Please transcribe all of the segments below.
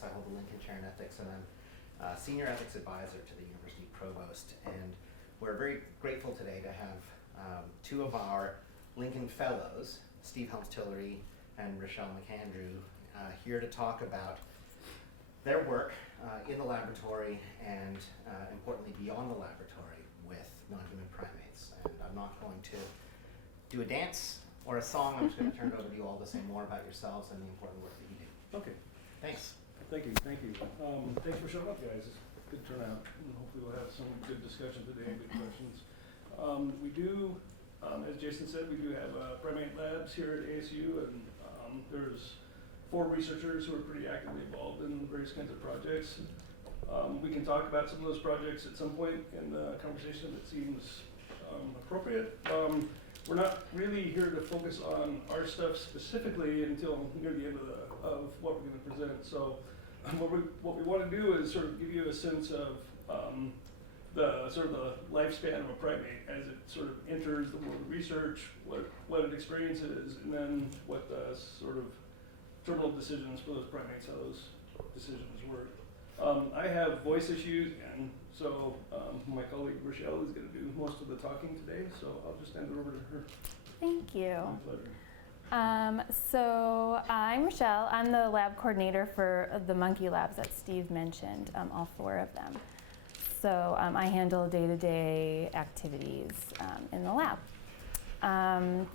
Ethics. I hold the Lincoln Chair in Ethics, and I'm Senior Ethics Advisor to the University Provost. And we're very grateful today to have two of our Lincoln Fellows, Steve Helms Tillery and Rachele McAndrew, here to talk about their work in the laboratory and, importantly, beyond the laboratory with non-human primates. And I'm not going to do a dance or a song. I'm just going to turn it over to you all to say more about yourselves and the important work that you do. Okay. Thanks. Thank you. Thanks for showing up, guys. It's a good turnout. And hopefully we'll have some good discussion today and good questions. We do, as Jason said, we do have primate labs here at ASU, and there's 4 researchers who are pretty actively involved in various kinds of projects. We can talk about some of those projects at some point in the conversation that seems appropriate. We're not really here to focus on our stuff specifically until near the end of what we're going to present. So what we want to do is sort of give you a sense of the lifespan of a primate as it sort of enters the world of research, what it experiences, and then what the sort of terminal decisions for those primates, how those decisions work. I have voice issues, and so my colleague Rachele is going to do most of the talking today, so I'll just hand it over to her. Thank you. My pleasure. So I'm Rachele. I'm the lab coordinator for the monkey labs that Steve mentioned, all 4 of them. So I handle day-to-day activities in the lab.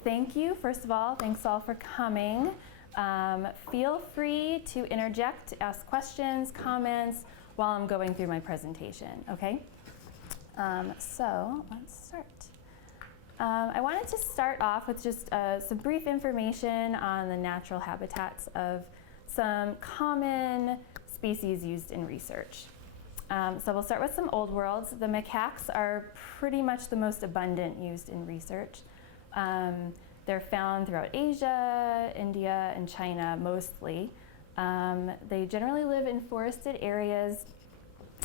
Thank you, first of all. Thanks all for coming. Feel free to interject, ask questions, comments while I'm going through my presentation, okay? So let's start. I wanted to start off with just some brief information on the natural habitats of some common species used in research. So we'll start with some old worlds. The macaques are pretty much the most abundant used in research. They're found throughout Asia, India, and China mostly. They generally live in forested areas,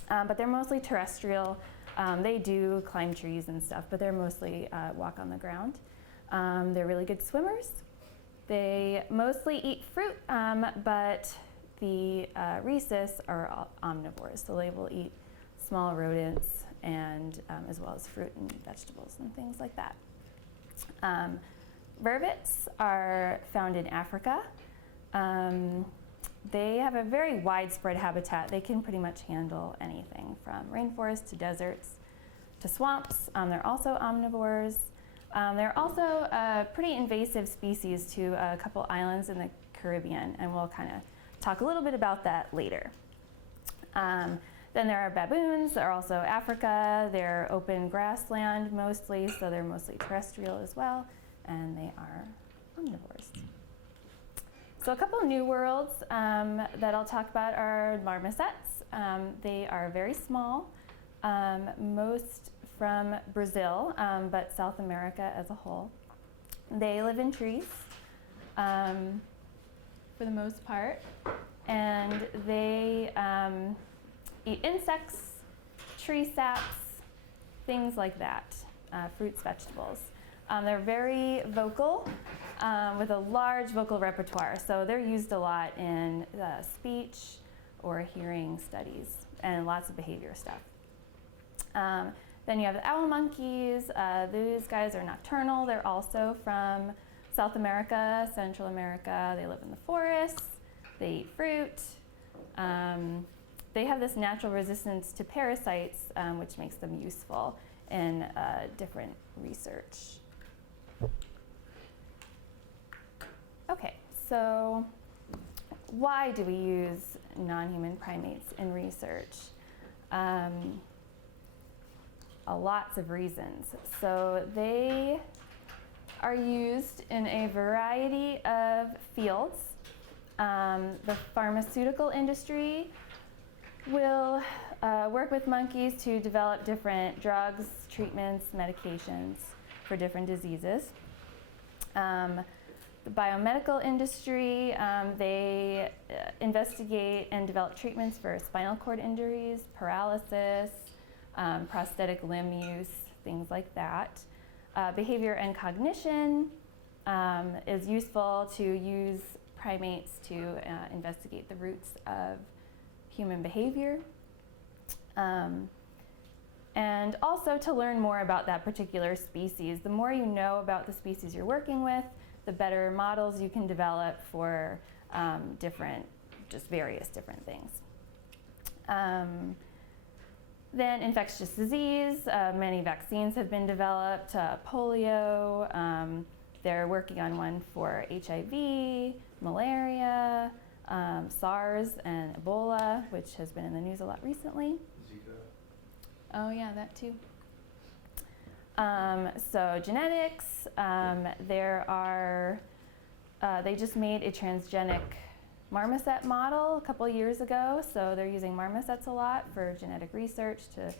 but they're mostly terrestrial. They do climb trees and stuff, but they're mostly walk on the ground. They're really good swimmers. They mostly eat fruit, but the rhesus are omnivores, so they will eat small rodents and as well as fruit and vegetables and things like that. Vervets are found in Africa. They have a very widespread habitat. They can pretty much handle anything from rainforests to deserts to swamps. They're also omnivores. They're also a pretty invasive species to a couple islands in the Caribbean, and we'll kind of talk a little bit about that later. Then there are baboons. They're also Africa. They're open grassland mostly, so they're mostly terrestrial as well, and they are omnivores. So a couple new worlds that I'll talk about are marmosets. They are very small, most from Brazil, but South America as a whole. They live in trees for the most part, and they eat insects, tree saps, things like that, fruits, vegetables. They're very vocal with a large vocal repertoire, so they're used a lot in speech or hearing studies and lots of behavior stuff. Then you have the owl monkeys. These guys are nocturnal. They're also from South America, Central America. They live in the forests. They eat fruit. They have this natural resistance to parasites, which makes them useful in different research. Okay, so why do we use non-human primates in research? Lots of reasons. So they are used in a variety of fields. The pharmaceutical industry will work with monkeys to develop different drugs, treatments, medications for different diseases. The biomedical industry, they investigate and develop treatments for spinal cord injuries, paralysis, prosthetic limb use, things like that. Behavior and cognition is useful to use primates to investigate the roots of human behavior, and also to learn more about that particular species. The more you know about the species you're working with, the better models you can develop for various different things. Then infectious disease, many vaccines have been developed, polio, they're working on one for HIV, malaria, SARS and Ebola, which has been in the news a lot recently. Zika. Oh yeah, that too. So genetics, they just made a transgenic marmoset model a couple years ago, so they're using marmosets a lot for genetic research to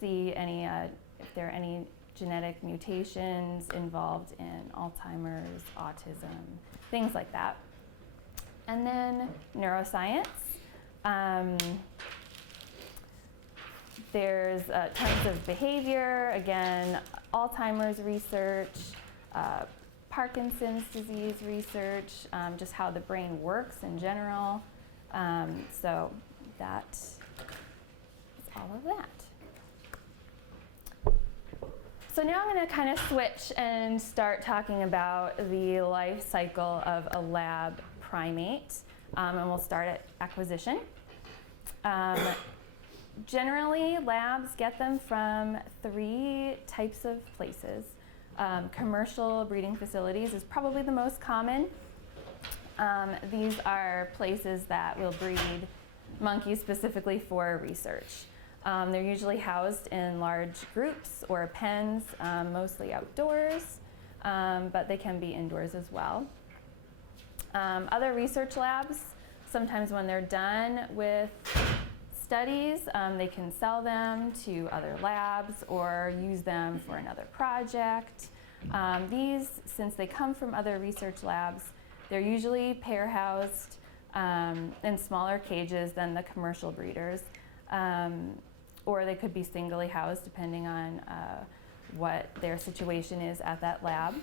see if there are any genetic mutations involved in Alzheimer's, autism, things like that. And then neuroscience. There's tons of behavior, again, Alzheimer's research, Parkinson's disease research, just how the brain works in general. So that is all of that. So now I'm going to kind of switch and start talking about the life cycle of a lab primate, and we'll start at acquisition. Generally, labs get them from 3 types of places. Commercial breeding facilities is probably the most common. These are places that will breed monkeys specifically for research. They're usually housed in large groups or pens, mostly outdoors, but they can be indoors as well. Other research labs, sometimes when they're done with studies, they can sell them to other labs or use them for another project. These, since they come from other research labs, they're usually pair housed in smaller cages than the commercial breeders, or they could be singly housed depending on what their situation is at that lab.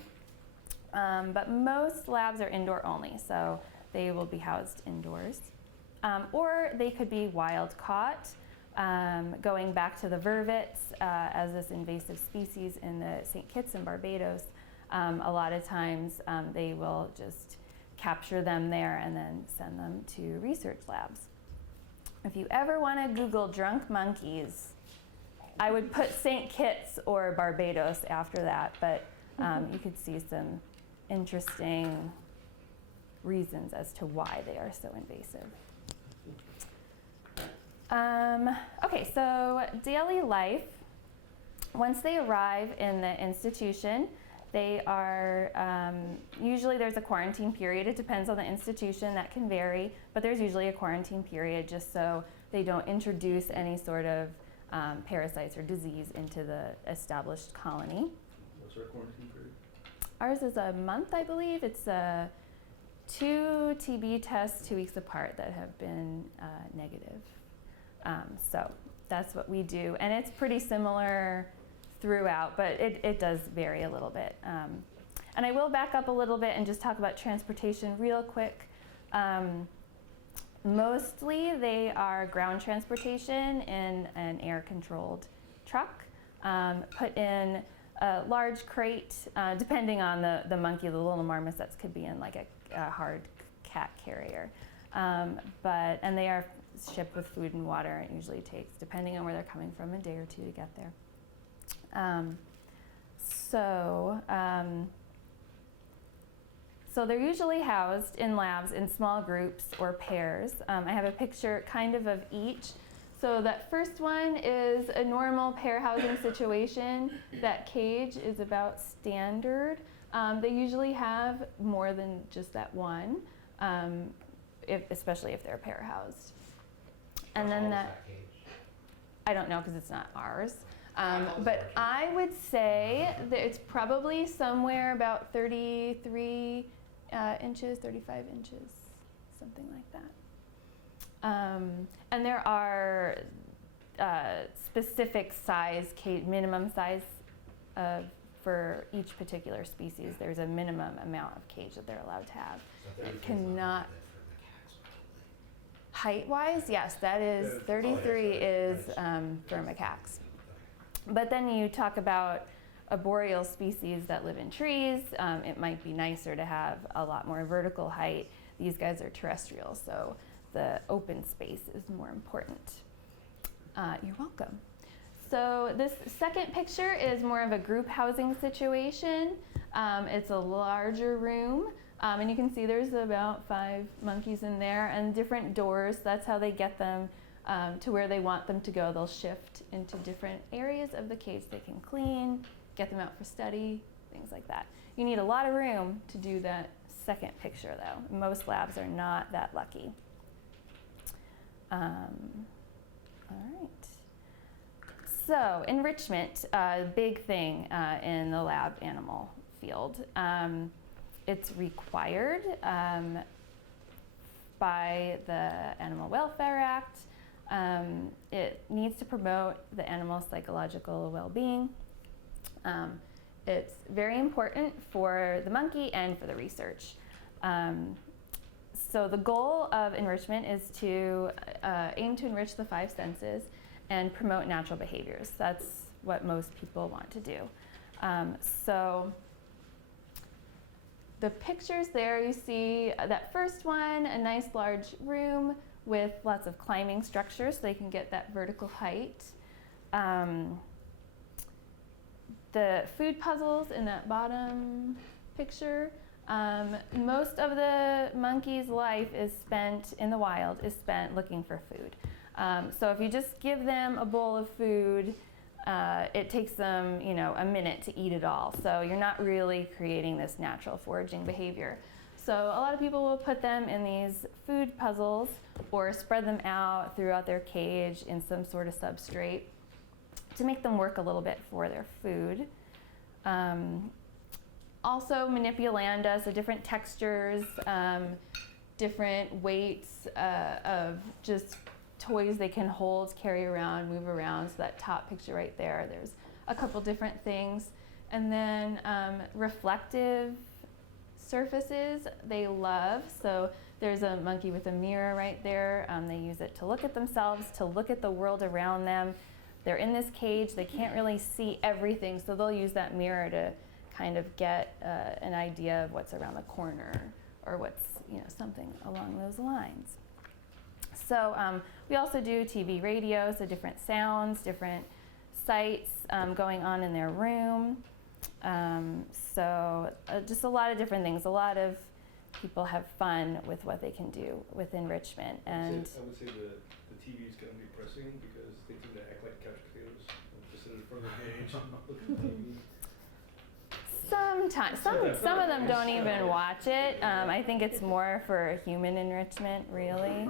But most labs are indoor only, so they will be housed indoors. Or they could be wild caught, going back to the vervets as this invasive species in the St. Kitts and Barbados. A lot of times they will just capture them there and then send them to research labs. If you ever want to Google drunk monkeys, I would put St. Kitts or Barbados after that, but you could see some interesting reasons as to why they are so invasive. Okay, so daily life. Once they arrive in the institution, they are, usually there's a quarantine period. It depends on the institution, that can vary, but there's usually a quarantine period just so they don't introduce any sort of parasites or disease into the established colony. What's our quarantine period? Ours is a month, I believe. It's 2 TB tests 2 weeks apart that have been negative. So that's what we do. And it's pretty similar throughout, but it does vary a little bit. And I will back up a little bit and just talk about transportation real quick. Mostly they are ground transportation in an air-controlled truck, put in a large crate, depending on the monkey. The little marmosets could be in like a hard cat carrier. And they are shipped with food and water. It usually takes, depending on where they're coming from, a day or 2 to get there. So they're usually housed in labs in small groups or pairs. I have a picture kind of each. So that first one is a normal pair housing situation. That cage is about standard. They usually have more than just that one, especially if they're pair housed. And then that cage? I don't know because it's not ours. But I would say that it's probably somewhere about 33 inches, 35 inches, something like that. And there are specific size, minimum size for each particular species. There's a minimum amount of cage that they're allowed to have. So It cannot. Height-wise, yes, that is 33 is for macaques. But then you talk about arboreal species that live in trees. It might be nicer to have a lot more vertical height. These guys are terrestrial, so the open space is more important. You're welcome. So this second picture is more of a group housing situation. It's a larger room, and you can see there's about 5 monkeys in there and different doors. That's how they get them to where they want them to go. They'll shift into different areas of the cage they can clean, get them out for study, things like that. You need a lot of room to do that second picture though. Most labs are not that lucky. All right. So enrichment, big thing in the lab animal field. It's required by the Animal Welfare Act. It needs to promote the animal's psychological well-being. It's very important for the monkey and for the research. So the goal of enrichment is to aim to enrich the 5 senses and promote natural behaviors. That's what most people want to do. So the pictures there, you see that first one, a nice large room with lots of climbing structures so they can get that vertical height. The food puzzles in that bottom picture, most of the monkey's life is spent in the wild, is spent looking for food. So if you just give them a bowl of food, it takes them, a minute to eat it all. So you're not really creating this natural foraging behavior. So a lot of people will put them in these food puzzles or spread them out throughout their cage in some sort of substrate to make them work a little bit for their food. Also manipulanda, so different textures, different weights of just toys they can hold, carry around, move around. So that top picture right there, there's a couple different things. And then reflective surfaces they love. So there's a monkey with a mirror right there. They use it to look at themselves, to look at the world around them. They're in this cage, they can't really see everything, so they'll use that mirror to kind of get an idea of what's around the corner or what's, something along those lines. So we also do TV, radio, so different sounds, different sights going on in their room. So just a lot of different things. A lot of people have fun with what they can do with enrichment. And I would say the TV is going to be pressing because they tend to act like couch potatoes. Just sit in front of the cage and look at the TV. Sometimes, some of them don't even watch it. I think it's more for human enrichment, really,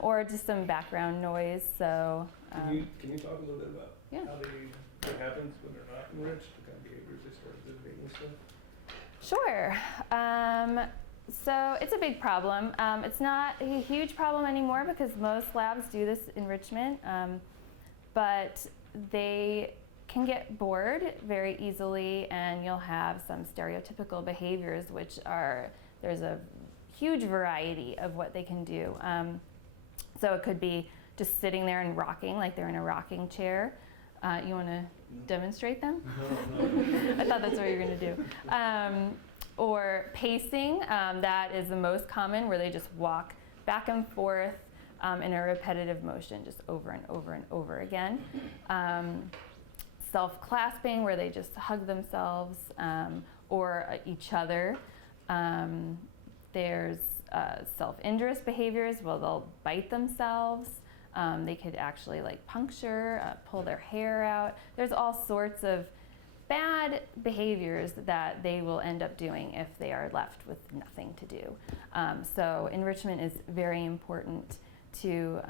or just some background noise. So, can you talk a little bit about what happens when they're not enriched? What kind of behaviors they start exhibiting and stuff? Sure. So it's a big problem. It's not a huge problem anymore because most labs do this enrichment, but they can get bored very easily, and you'll have some stereotypical behaviors, which are, there's a huge variety of what they can do. So it could be just sitting there and rocking, like they're in a rocking chair. You want to demonstrate them? No. I thought that's what you were going to do. Or pacing, that is the most common, where they just walk back and forth in a repetitive motion, just over and over and over again. Self-clasping, where they just hug themselves or each other. There's self-injurious behaviors, well, they'll bite themselves. They could actually puncture, pull their hair out. There's all sorts of bad behaviors that they will end up doing if they are left with nothing to do. So enrichment is very important to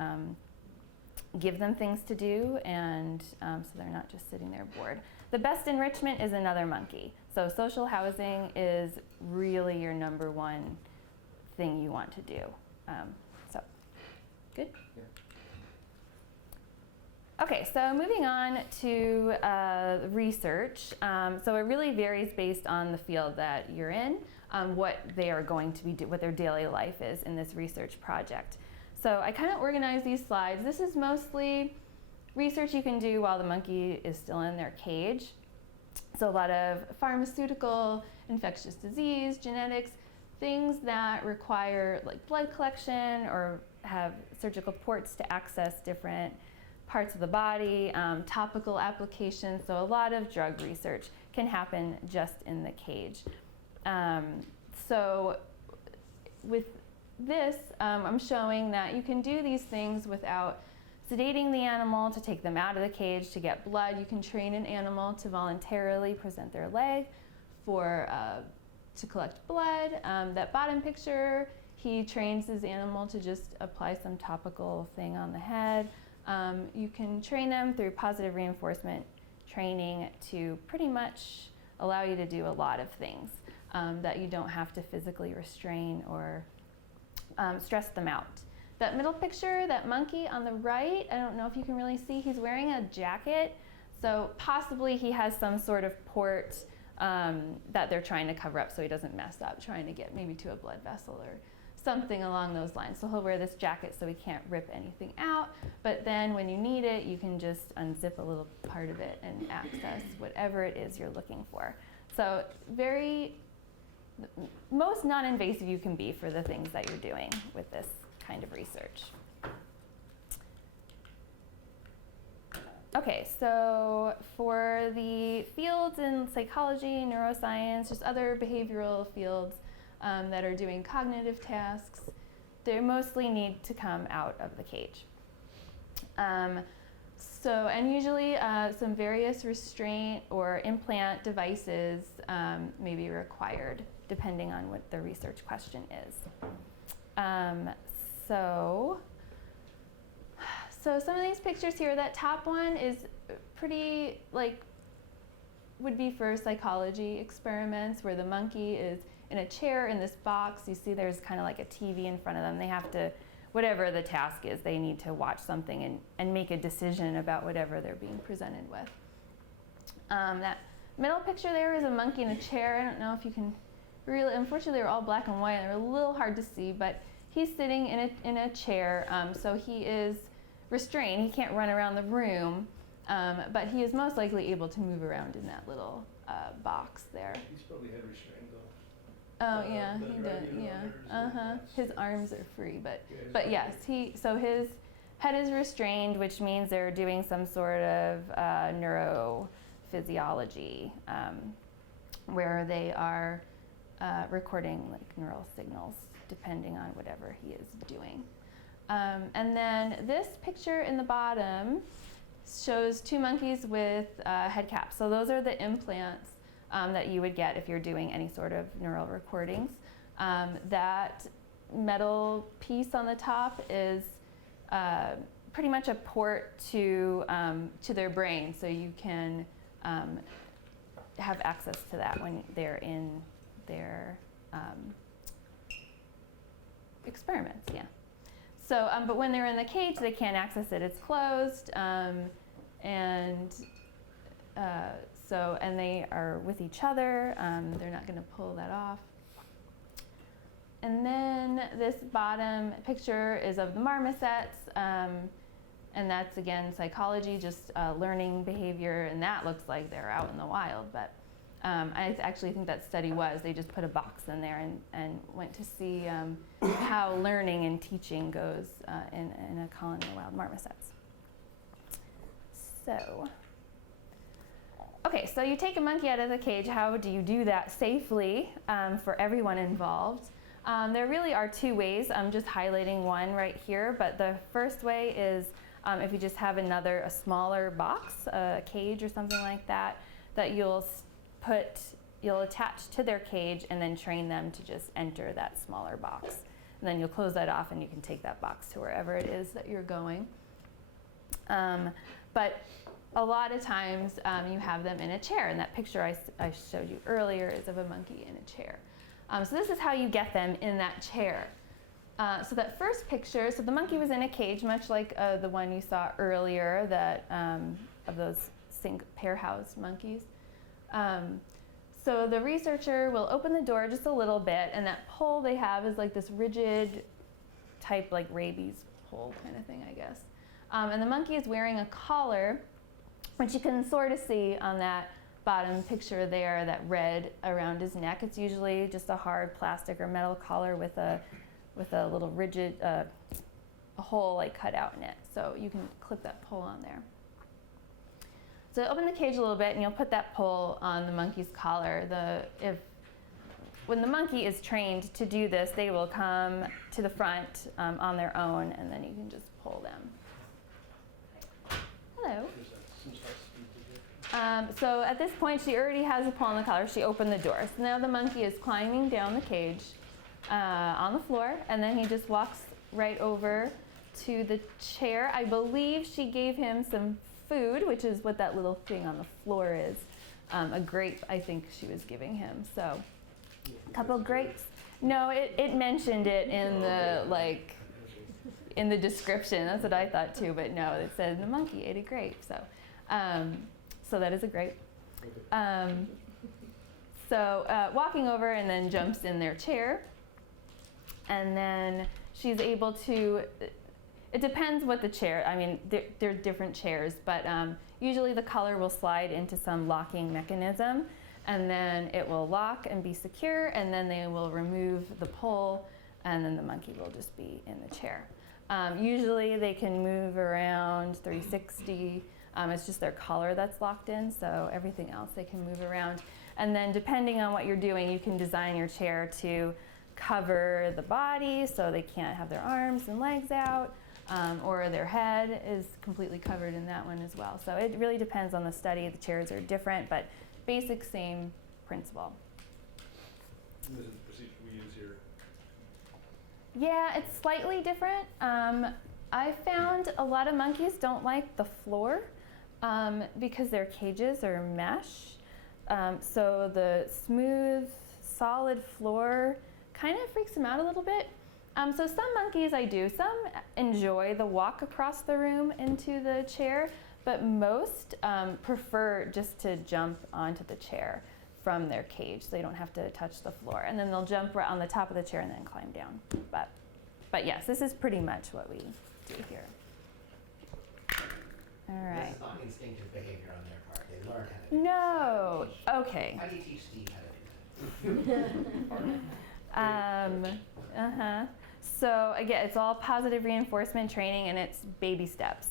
give them things to do, and so they're not just sitting there bored. The best enrichment is another monkey. So social housing is really your number one thing you want to do. So, good? Yeah. Okay, so moving on to research. So it really varies based on the field that you're in, what they are going to be what their daily life is in this research project. So I kind of organized these slides. This is mostly research you can do while the monkey is still in their cage. So a lot of pharmaceutical, infectious disease, genetics, things that require like blood collection or have surgical ports to access different parts of the body, topical applications. So a lot of drug research can happen just in the cage. So with this, I'm showing that you can do these things without sedating the animal to take them out of the cage to get blood. You can train an animal to voluntarily present their leg to collect blood. That bottom picture, he trains his animal to just apply some topical thing on the head. You can train them through positive reinforcement training to pretty much allow you to do a lot of things that you don't have to physically restrain or stress them out. That middle picture, that monkey on the right, I don't know if you can really see, he's wearing a jacket. So possibly he has some sort of port that they're trying to cover up so he doesn't mess up, trying to get maybe to a blood vessel or something along those lines. So he'll wear this jacket so he can't rip anything out, but then when you need it, you can just unzip a little part of it and access whatever it is you're looking for. So most non-invasive you can be for the things that you're doing with this kind of research. Okay, so for the fields in psychology, neuroscience, just other behavioral fields that are doing cognitive tasks, they mostly need to come out of the cage. And usually some various restraint or implant devices may be required depending on what the research question is. So some of these pictures here, that top one is pretty, would be for psychology experiments where the monkey is in a chair in this box. You see there's kind of like a TV in front of them. They have to, whatever the task is, they need to watch something and make a decision about whatever they're being presented with. That middle picture there is a monkey in a chair. I don't know if you can really, unfortunately they're all black and white and they're a little hard to see, but he's sitting in a chair, so he is restrained. He can't run around the room, but he is most likely able to move around in that little box there. He's probably head restrained though. Oh yeah, he does. Yeah. His arms are free, but yes, so his head is restrained, which means they're doing some sort of neurophysiology, where they are recording like neural signals depending on whatever he is doing. And then this picture in the bottom shows two monkeys with head caps. So those are the implants that you would get if you're doing any sort of neural recordings. That metal piece on the top is pretty much a port to their brain, so you can have access to that when they're in their experiments, yeah. So, but when they're in the cage, they can't access it. It's closed, and they are with each other. They're not going to pull that off. And then this bottom picture is of the marmosets, and that's again psychology, just learning behavior, and that looks like they're out in the wild. But I actually think that study they just put a box in there and went to see how learning and teaching goes in a colony of wild marmosets. So, okay, so you take a monkey out of the cage. How do you do that safely for everyone involved? There really are two ways. I'm just highlighting one right here, but the first way is if you just have a smaller box, a cage or something like that, that you'll attach to their cage and then train them to just enter that smaller box. And then you'll close that off and you can take that box to wherever it is that you're going. But a lot of times you have them in a chair, and that picture I showed you earlier is of a monkey in a chair. So this is how you get them in that chair. So that first picture, so the monkey was in a cage, much like the one you saw earlier, of those pair-housed monkeys. So the researcher will open the door just a little bit, and that pole they have is like this rigid type like rabies pole kind of thing, I guess. And the monkey is wearing a collar, which you can sort of see on that bottom picture there, that red around his neck. It's usually just a hard plastic or metal collar with a little rigid a hole like cut out in it. So you can clip that pole on there. So open the cage a little bit and you'll put that pole on the monkey's collar. When the monkey is trained to do this, they will come to the front on their own, and then you can just pull them. Hello. So at this point, she already has a pole on the collar. She opened the door. So now the monkey is climbing down the cage on the floor, and then he just walks right over to the chair. I believe she gave him some food, which is what that little thing on the floor is. A grape, I think she was giving him. So a couple grapes. No, it mentioned it in the description. That's what I thought too, but no, it said the monkey ate a grape. So that is a grape. Walking over and then jumps in their chair, and then she's able to. It depends what the chair. I mean, there are different chairs, but usually the collar will slide into some locking mechanism, and then it will lock and be secure, and then they will remove the pole, and then the monkey will just be in the chair. Usually they can move around 360. It's just their collar that's locked in, so everything else they can move around. And then depending on what you're doing, you can design your chair to cover the body so they can't have their arms and legs out, or their head is completely covered in that one as well. So it really depends on the study. The chairs are different, but basic same principle. And this is the procedure we use here. Yeah, it's slightly different. I found a lot of monkeys don't like the floor because their cages are mesh. So the smooth, solid floor kind of freaks them out a little bit. So some monkeys I do. Some enjoy the walk across the room into the chair, but most prefer just to jump onto the chair from their cage so they don't have to touch the floor. And then they'll jump right on the top of the chair and then climb down. But yes, this is pretty much what we do here. All right. This is not instinctive behavior on their part. They learn how to do No. this. Okay. How do you teach Steve how to do that? So again, it's all positive reinforcement training, and it's baby steps.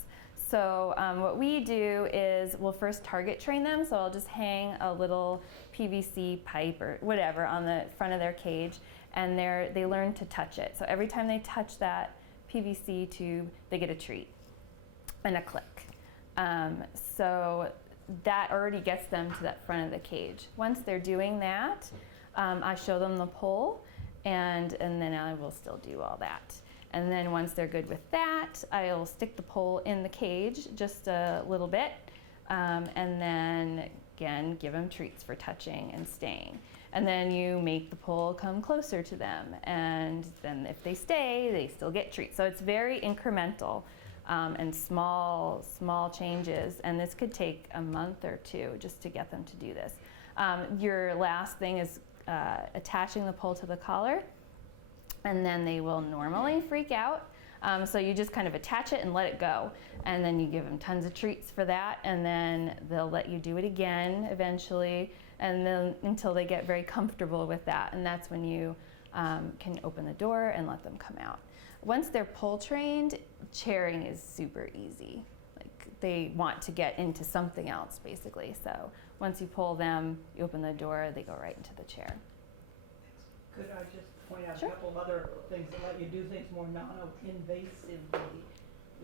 So what we do is we'll first target train them. So I'll just hang a little PVC pipe or whatever on the front of their cage, and they learn to touch it. So every time they touch that PVC tube, they get a treat and a click. So that already gets them to that front of the cage. Once they're doing that, I show them the pole, and then I will still do all that. And then once they're good with that, I'll stick the pole in the cage just a little bit, and then again, give them treats for touching and staying. And then you make the pole come closer to them, and then if they stay, they still get treats. So it's very incremental and small changes, and this could take a month or two just to get them to do this. Your last thing is attaching the pole to the collar, and then they will normally freak out. So you just kind of attach it and let it go, and then you give them tons of treats for that, and then they'll let you do it again eventually, and then until they get very comfortable with that, and that's when you can open the door and let them come out. Once they're pole trained, chairing is super easy. Like, they want to get into something else basically. So once you pull them, you open the door, they go right into the chair. Could I just point out Sure. a couple of other things that let you do things more non-invasively?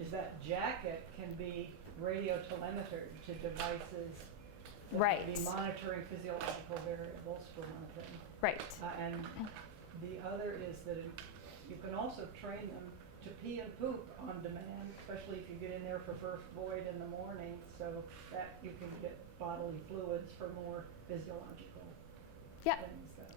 Is that jacket can be radio telemetered to devices that Right. would be monitoring physiological variables for one thing. Right. And the other is that you can also train them to pee and poop on demand, especially if you get in there for first void in the morning, so that you can get bodily fluids for more physiological Yeah. things that way.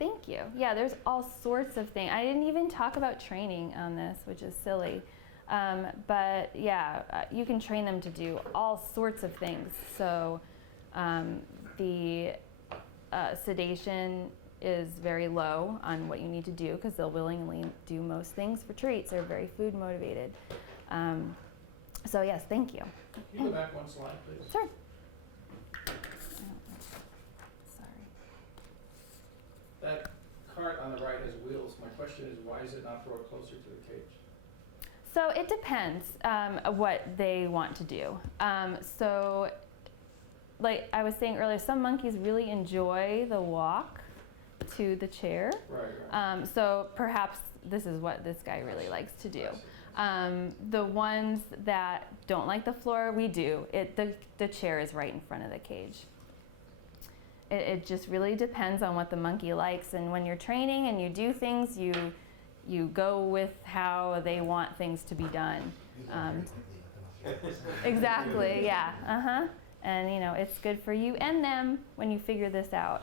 Thank you. Yeah, there's all sorts of things. I didn't even talk about training on this, which is silly. But yeah, you can train them to do all sorts of things. So the sedation is very low on what you need to do because they'll willingly do most things for treats. They're very food motivated. So yes, thank you. Can you go back one slide, please? Sure. Sorry. That cart on the right has wheels. My question is, why is it not brought closer to the cage? So it depends what they want to do. So like I was saying earlier, some monkeys really enjoy the walk to the chair. Right. So perhaps this is what this guy really likes to do. I see. The ones that don't like the floor, we do. The chair is right in front of the cage. It just really depends on what the monkey likes. And when you're training and you do things, you go with how they want things to be done. Exactly, yeah, And you know, it's good for you and them when you figure this out.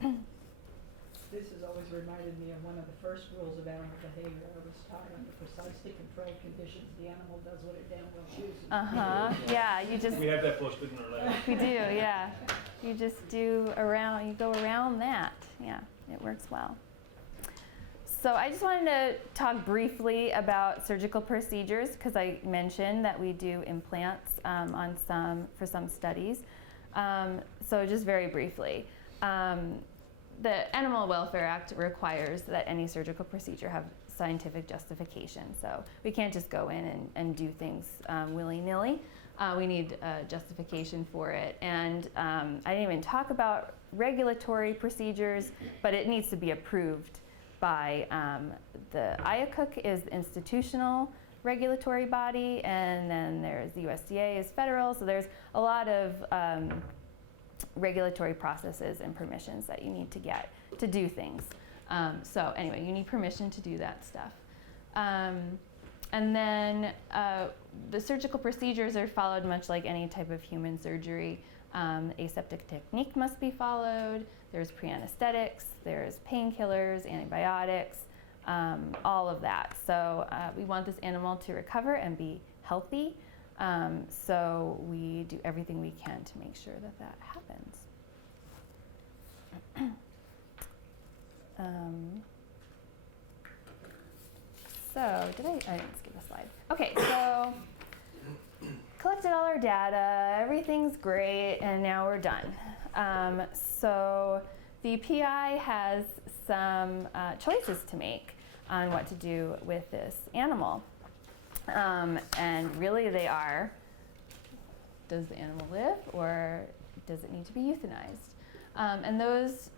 This has always reminded me of one of the first rules of animal behavior. I was taught under precisely controlled conditions, the animal does what it damn well chooses. Yeah, you just, We have that posted in our lab. we do, yeah. You just do around, you go around that. Yeah, it works well. So I just wanted to talk briefly about surgical procedures because I mentioned that we do implants for some studies. So just very briefly. The Animal Welfare Act requires that any surgical procedure have scientific justification. So we can't just go in and do things willy-nilly. We need justification for it. And I didn't even talk about regulatory procedures, but it needs to be approved by the IACUC is the institutional regulatory body, and then there's the USDA is federal. So there's a lot of regulatory processes and permissions that you need to get to do things. So anyway, you need permission to do that stuff. And then the surgical procedures are followed much like any type of human surgery. Aseptic technique must be followed. There's pre-anesthetics, there's painkillers, antibiotics, all of that. So we want this animal to recover and be healthy. So we do everything we can to make sure that that happens. So I didn't skip a slide. Okay, so collected all our data, everything's great, and now we're done. So the PI has some choices to make on what to do with this animal. And really they are, does the animal live or does it need to be euthanized? And those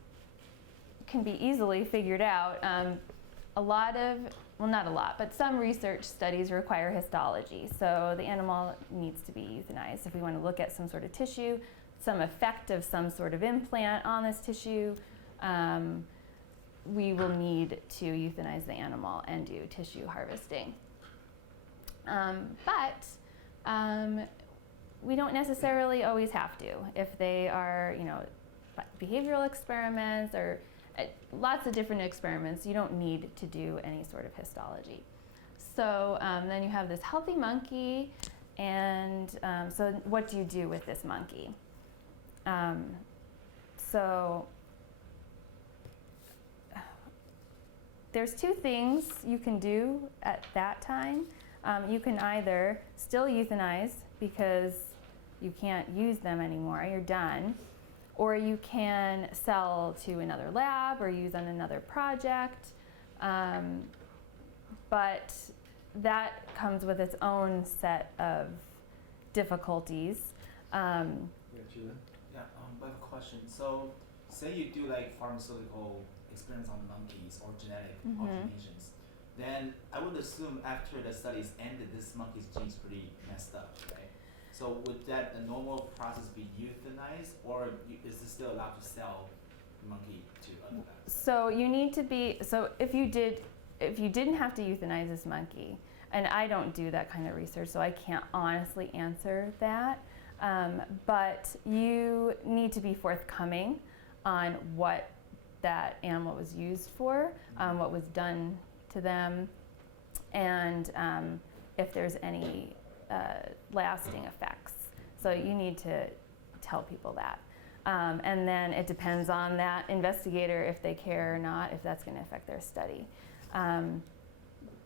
can be easily figured out. Not a lot, but some research studies require histology. So the animal needs to be euthanized. If we want to look at some sort of tissue, some effect of some sort of implant on this tissue, we will need to euthanize the animal and do tissue harvesting. But we don't necessarily always have to. If they are, behavioral experiments or lots of different experiments, you don't need to do any sort of histology. So then you have this healthy monkey, and so what do you do with this monkey? So there's two things you can do at that time. You can either still euthanize because you can't use them anymore, you're done, or you can sell to another lab or use on another project. But that comes with its own set of difficulties. Yeah, I have a question. So, say you do like pharmaceutical experiments on monkeys or genetic alterations, then I would assume after the studies ended, this monkey's genes pretty messed up, right? So would that the normal process be euthanized, or is it still allowed to sell the monkey to other labs? So you need to be, if you didn't have to euthanize this monkey, and I don't do that kind of research, so I can't honestly answer that, but you need to be forthcoming on what that animal was used for, what was done to them, and if there's any lasting effects. So you need to tell people that. And then it depends on that investigator if they care or not, if that's going to affect their study.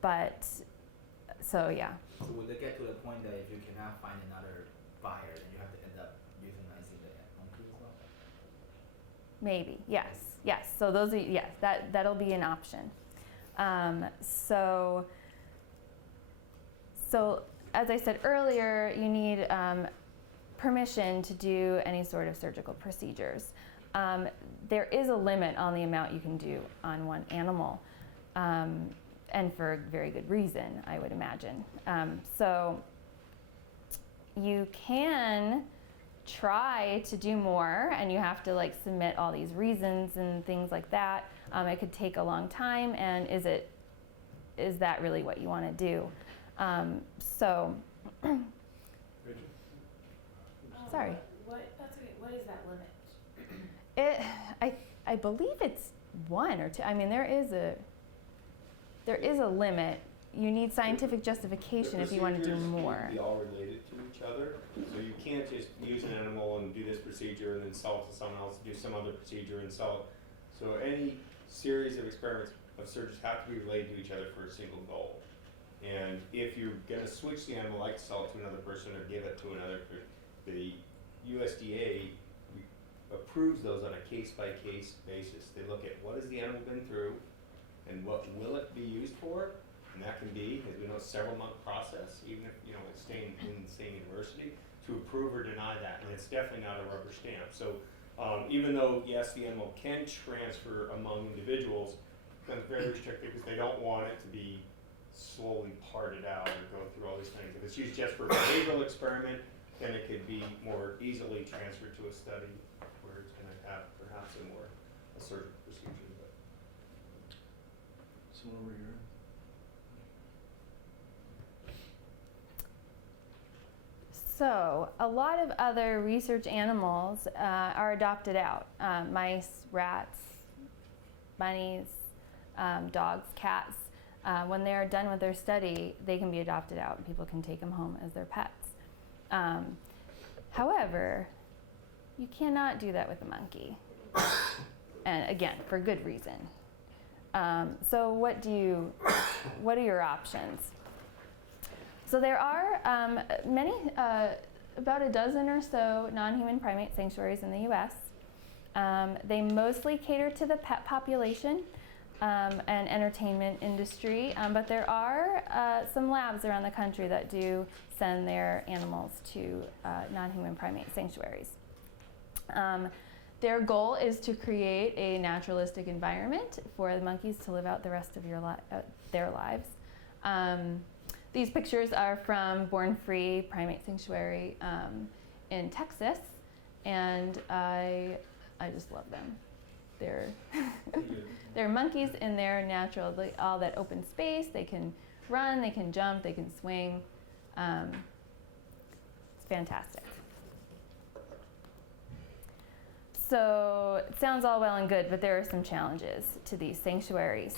But, so yeah. So would it get to the point that if you cannot find another buyer, then you have to end up euthanizing the monkey as well? Maybe, yes. So those are, yes, that'll be an option. So as I said earlier, you need permission to do any sort of surgical procedures. There is a limit on the amount you can do on one animal, and for very good reason, I would imagine. So you can try to do more, and you have to like submit all these reasons and things like that. It could take a long time, and is that really what you want to do? So, Rachel? sorry. That's okay. What is that limit? I believe it's 1 or 2. I mean, there is a limit. You need scientific justification if you want to do more. The procedures need to be all related to each other. So you can't just use an animal and do this procedure and then sell it to someone else, do some other procedure and sell it. So any series of experiments of surgeons have to be related to each other for a single goal. And if you're going to switch the animal, like sell it to another person or give it to another, the USDA approves those on a case-by-case basis. They look at what has the animal been through and what will it be used for, and that can be, as we know, a several-month process, even if it's staying in the same university, to approve or deny that, and it's definitely not a rubber stamp. So even though, yes, the animal can transfer among individuals, it's very restricted because they don't want it to be slowly parted out or go through all these things. If it's used just for a behavioral experiment, then it could be more easily transferred to a study where it's going to have perhaps a surgical procedure. But. Someone over here. So a lot of other research animals are adopted out. Mice, rats, bunnies, dogs, cats. When they're done with their study, they can be adopted out and people can take them home as their pets. However, you cannot do that with a monkey. And again, for good reason. So what are your options? So there are many, about a dozen or so non-human primate sanctuaries in the US. They mostly cater to the pet population and entertainment industry, but there are some labs around the country that do send their animals to non-human primate sanctuaries. Their goal is to create a naturalistic environment for the monkeys to live out the rest of their lives. These pictures are from Born Free Primate Sanctuary in Texas, and I just love them. They're monkeys in their natural, all that open space. They can run, they can jump, they can swing. It's fantastic. So it sounds all well and good, but there are some challenges to these sanctuaries.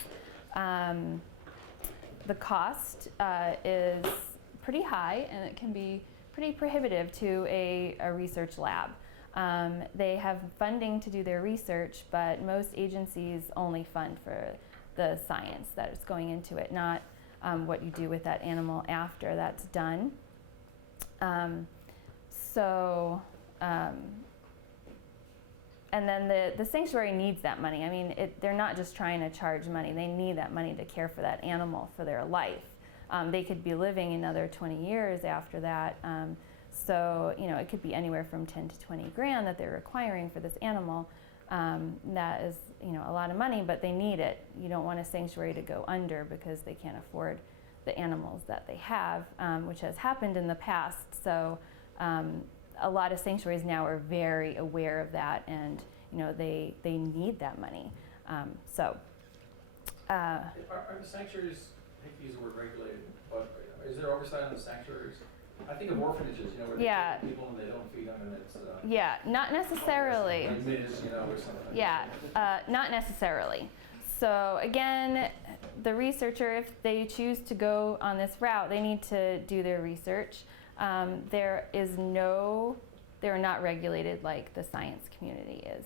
The cost is pretty high, and it can be pretty prohibitive to a research lab. They have funding to do their research, but most agencies only fund for the science that is going into it, not what you do with that animal after that's done. And then the sanctuary needs that money. I mean, they're not just trying to charge money. They need that money to care for that animal for their life. They could be living another 20 years after that. So, it could be anywhere from 10 to 20 grand that they're requiring for this animal. That is, a lot of money, but they need it. You don't want a sanctuary to go under because they can't afford the animals that they have, which has happened in the past. So, a lot of sanctuaries now are very aware of that, and they need that money. Are the sanctuaries, I hate to use the word regulated, but is there oversight on the sanctuaries? I think of orphanages, where they take people and they don't feed them, and it's yeah, not necessarily. or something. Yeah, not necessarily. So again, the researcher, if they choose to go on this route, they need to do their research. There They're not regulated like the science community is.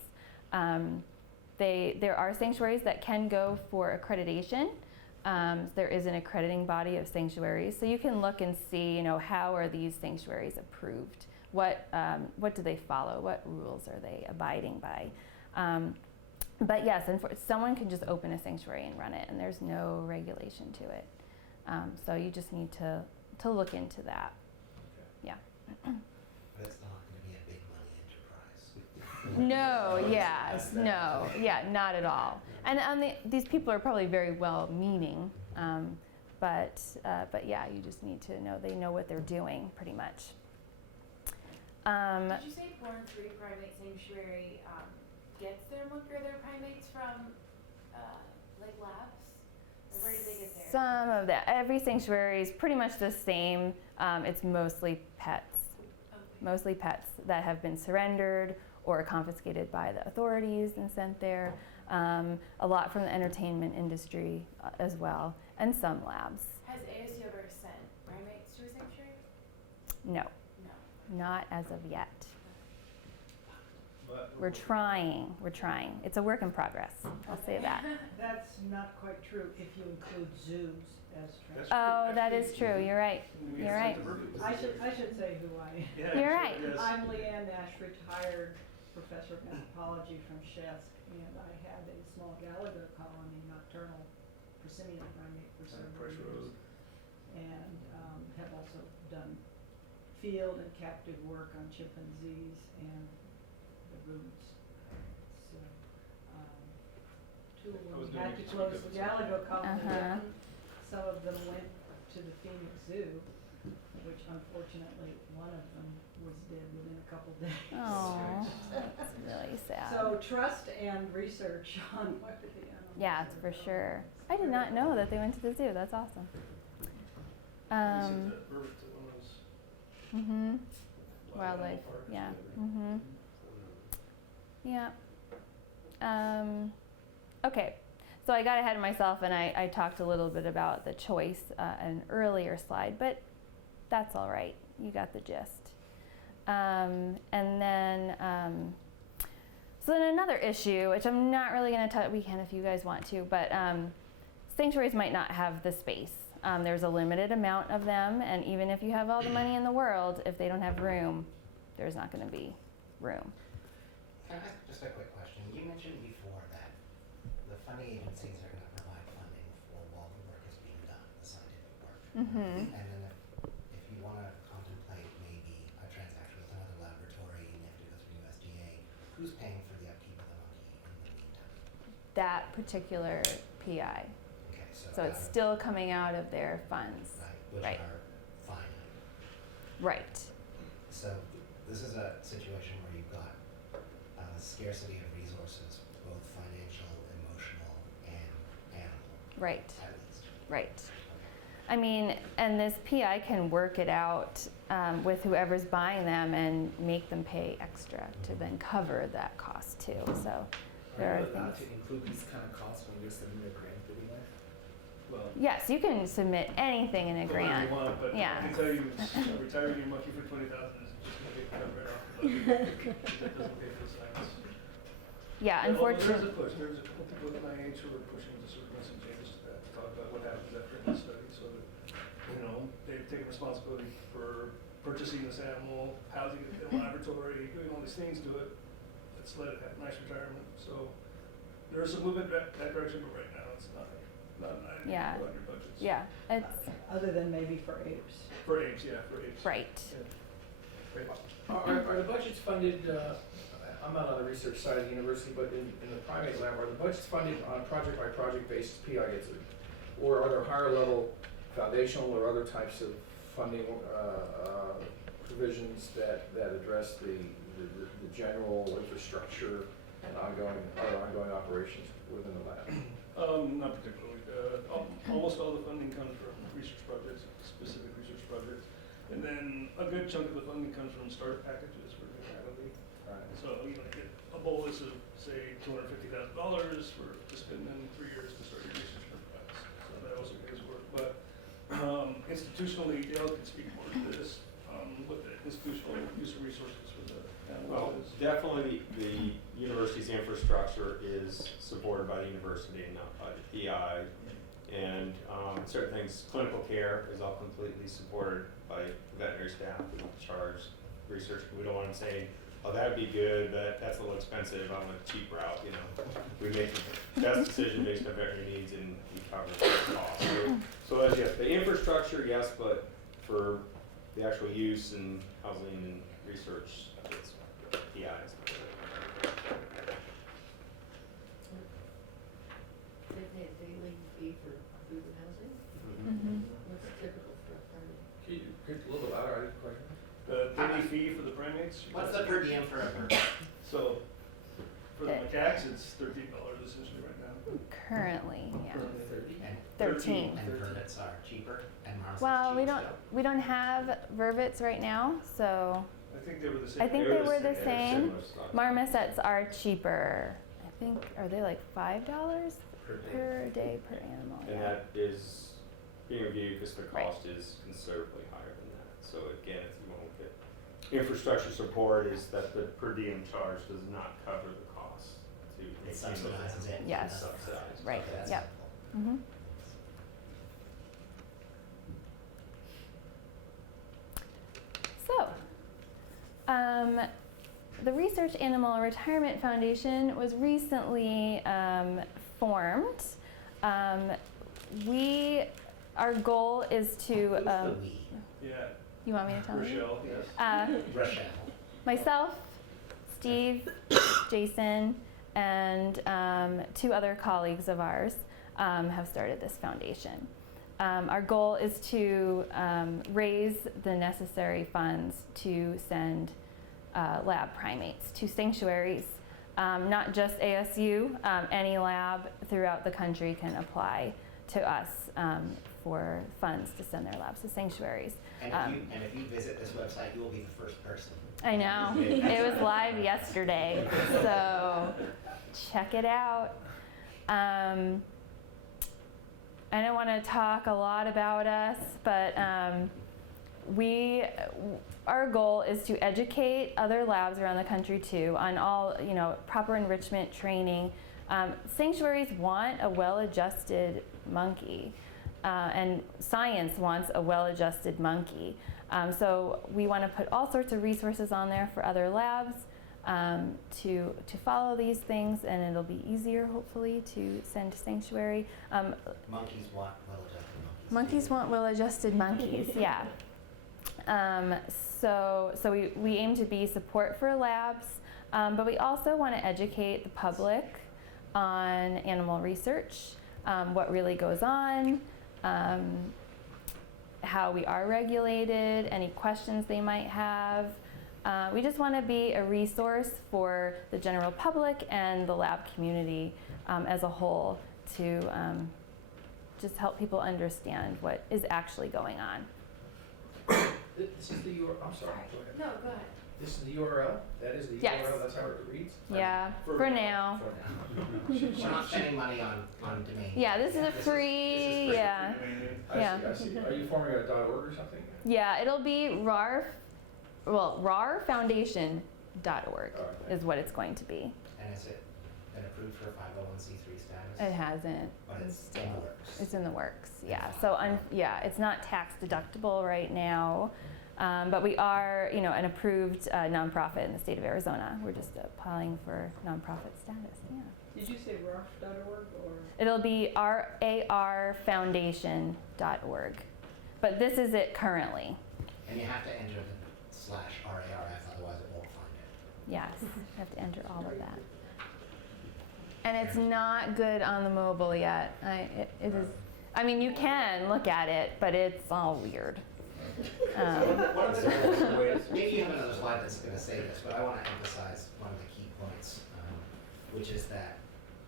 There are sanctuaries that can go for accreditation. There is an accrediting body of sanctuaries, so you can look and see, how are these sanctuaries approved? What do they follow? What rules are they abiding by? But yes, someone can just open a sanctuary and run it, and there's no regulation to it. So you just need to look into that. Yeah. But it's not going to be a big money enterprise. No, yes, no, yeah, not at all. And these people are probably very well-meaning, but yeah, you just need to know they know what they're doing, pretty much. Did you say Born Free Primate Sanctuary gets their primates from like labs? Or where do they get there? Some of that. Every sanctuary is pretty much the same. It's mostly pets. Okay. Mostly pets that have been surrendered or confiscated by the authorities and sent there. A lot from the entertainment industry as well, and some labs. Has ASU ever sent primates to a sanctuary? No, No. not as of yet. But We're trying. It's a work in progress, I'll say that. That's not quite true if you include zoos as That's trans. Oh, that is true, you're right. we You're sent right. the verbiage. I should say who I am. Yeah, You're sure, right. yes. I'm Leanne Nash, retired professor of anthropology from Shesk, and I had a small Gallagher colony, nocturnal prosimian primate for On several Price years. Road. And have also done field and captive work on chimpanzees and the roots. So, two of I was them had doing to it close just the because of Gallagher colony Uh-huh. down. Some of them went to the Phoenix Zoo, which unfortunately one of them was dead within a couple days. Oh, that's really sad. So trust and research on what the animals Yeah, it's are for doing. sure. I did not know that they went to the zoo. That's awesome. We sent that verbiage to one of those Mhm. wild Wildlife. animal parks or Yeah. whatever. Mhm. Yeah. Okay. So I got ahead of myself and I talked a little bit about the choice in an earlier slide, but that's all right. You got the gist. And then, so then another issue, which I'm not really going to touch, we can if you guys want to, but sanctuaries might not have the space. There's a limited amount of them, and even if you have all the money in the world, if they don't have room, there's not going to be room. Can I ask just a quick question? You mentioned before that the funding agencies are going to provide funding for while the work is being done, the scientific work. Mm-hmm. And then if you want to contemplate maybe a transaction with another laboratory and you have to go through USDA, who's paying for the upkeep of the monkey in the meantime? That particular PI. Okay, So it's still coming out of their funds. which right. are finite. Right. So this is a situation where you've got scarcity of resources, both financial, emotional, and animal, Right. at least. Right. Okay. I mean, and this PI can work it out with whoever's buying them and make them pay extra to then cover that cost too. So there are you allowed things. to include these kind of costs when you're submitting a grant anyway? Well, Yes, you can submit anything in a whatever grant. you want, but Yeah. I can tell you, retiring your monkey for 20,000 is just gonna get cut right off the budget. That doesn't pay for the science. Yeah, But although unfortunately. There's a push, there's a couple people at NIH who are pushing to sort of make some changes to that, to talk about what happens after the study, so that, they've taken responsibility for purchasing this animal, housing it in a laboratory, doing all these things to it. Let's let it have a nice retirement, so there's some movement that direction, but right now it's not an item Yeah. on your budgets. Yeah, it's Other than maybe for apes. For apes, yeah, for apes. right. Yeah. Right. Are the budgets funded, I'm not on the research side of the university, but in the primate lab, are the budgets funded on a project by project basis, PI gets it? Or are there higher level foundational or other types of funding provisions that address the general infrastructure and ongoing operations within the lab? Not particularly. Almost all the funding comes from research projects, specific research projects. And then a good chunk of the funding comes from startup packages for the faculty. Right. So, get a bolus of, say, $250,000 to spend in 3 years to start your research enterprise. So that also pays work. But institutionally, Dale can speak more to this, with the institutional use of resources for the Well, definitely the university's infrastructure is supported by the university and not by the PI. And certain things, clinical care is all completely supported by veterinary staff. We don't charge research. We don't want to say, oh, that'd be good, but that's a little expensive. I want a cheap route. You know, we make the best decision based on veterinary needs, and we cover the cost. So as yes, the infrastructure, yes, but for the actual use and housing and research, it's PIs. They pay a daily fee for food and housing? Mhm. What's typical for a primate? Can you get a little bit louder? I didn't quite hear. The daily fee for the primates? What's the per diem for a bird? So, for the macaques, it's $13 essentially right now. Currently, yeah. Currently. 30? And 13. and vervets are cheaper, and marmosets Well, we cheap don't still. we don't have vervets right now, so I think they were the same. I think they were the They're same. similar stuff. Marmosets are cheaper. I think are they like $5 Per day. per day per animal? And Yeah. that is being reviewed because the Right. cost is considerably higher than that. So again, if you want to get infrastructure support, is that the per diem charge does not cover the cost to It maintain those subsidizes it. Yes. Subsidized. Right. Okay, that's Yep. helpful. Mhm. So, the Research Animal Retirement Foundation was recently formed. Our goal is to. Who's the we? Yeah, You want me to tell you? Rachele, yes. Rachele. Myself, Steve, Jason, and 2 other colleagues of ours have started this foundation. Our goal is to raise the necessary funds to send lab primates to sanctuaries. Not just ASU, any lab throughout the country can apply to us for funds to send their labs to sanctuaries. And if you visit this website, you will be the first person. I know. It was live yesterday, so check it out. I don't want to talk a lot about us, but our goal is to educate other labs around the country too on all, proper enrichment training. Sanctuaries want a well-adjusted monkey, and science wants a well-adjusted monkey. So we want to put all sorts of resources on there for other labs to follow these things, and it'll be easier, hopefully, to send to sanctuary. Monkeys want well-adjusted monkeys. Monkeys want well-adjusted monkeys, yeah. So we aim to be support for labs, but we also want to educate the public on animal research, what really goes on, how we are regulated, any questions they might have. We just want to be a resource for the general public and the lab community as a whole to just help people understand what is actually going on. This is the URL. I'm sorry. Go ahead. No, go ahead. This is the URL. That is the Yes. URL. That's how it reads. Yeah, for now. We're not spending money on domain. Yeah, this is a This is free, free. yeah. Yeah. I see. Are you forming a .org or something? Yeah, it'll be rarfoundation.org Okay. is what it's going to be. And is it been approved for 501c3 status? It hasn't. But it's in the works. It's in the works, yeah. So, it's not tax deductible right now, but we are, an approved nonprofit in the state of Arizona. We're just applying for nonprofit status, yeah. Did you say RARF.org or? It'll be rarfoundation.org, but this is it currently. And you have to enter the /RARF, otherwise it won't find it. Yes, you have to enter all of that. And it's not good on the mobile yet. It is. I mean, you can look at it, but it's all weird. Maybe you have another slide that's going to say this, but I want to emphasize one of the key points, which is that